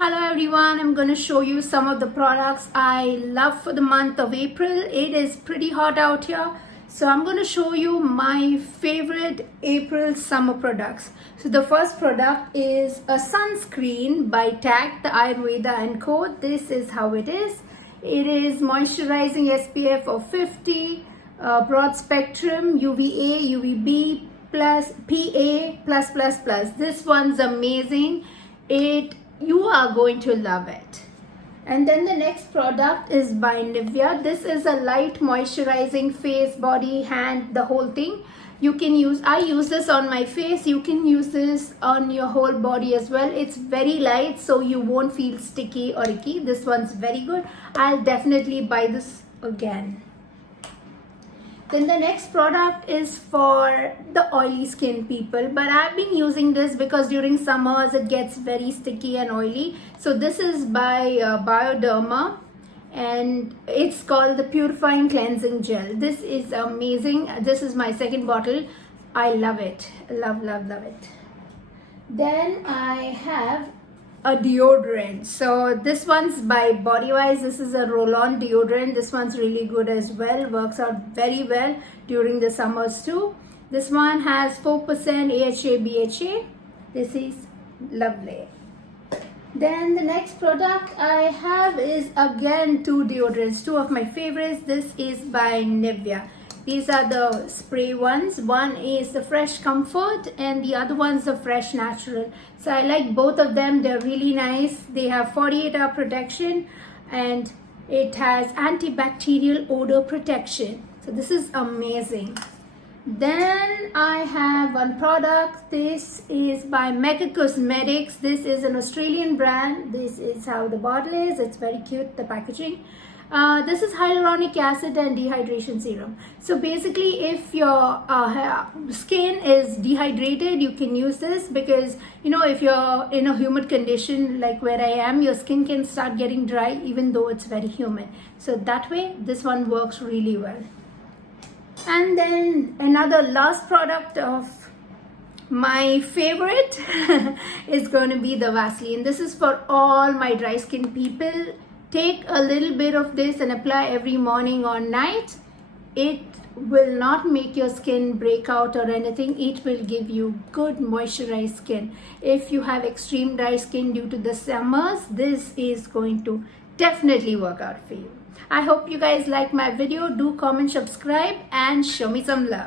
Hello everyone, I'm going to show you some of the products I love for the month of April. It is pretty hot out here, so I'm going to show you my favorite April summer products. So the first product is a sunscreen by Tac, the Ayurveda and Co. This is how it is. It is moisturizing SPF of 50, broad spectrum, UVA, UVB plus PA plus plus plus. This one's amazing. You are going to love it. And then the next product is by Nivea. This is a light moisturizing face, body, hand, the whole thing. I use this on my face. You can use this on your whole body as well. It's very light, so you won't feel sticky or icky. This one's very good. I'll definitely buy this again. Then the next product is for the oily skin people, but I've been using this because during summers it gets very sticky and oily. So this is by Bioderma and it's called the Purifying Cleansing Gel. This is amazing. This is my second bottle. I love it. Love it. Then I have a deodorant. So this one's by Bodywise. This is a roll-on deodorant. This one's really good as well. Works out very well during the summers too. This one has 4% AHA BHA. This is lovely. Then the next product I have is again two deodorants, two of my favorites. This is by Nivea. These are the spray ones. One is the Fresh Comfort and the other one's the Fresh Natural. So I like both of them. They're really nice. They have 48-hour protection and it has antibacterial odor protection. So this is amazing. Then I have one product. This is by Mecca Cosmetics. This is an Australian brand. This is how the bottle is. It's very cute, the packaging. This is Hyaluronic Acid and Dehydration Serum. So basically, if your skin is dehydrated, you can use this because, if you're in a humid condition like where I am, your skin can start getting dry even though it's very humid. So that way, this one works really well. And then another last product of my favorite is going to be the Vaseline. This is for all my dry skin people. Take a little bit of this and apply every morning or night. It will not make your skin break out or anything. It will give you good moisturized skin. If you have extreme dry skin due to the summers, this is going to definitely work out for you. I hope you guys like my video. Do comment, subscribe and show me some love.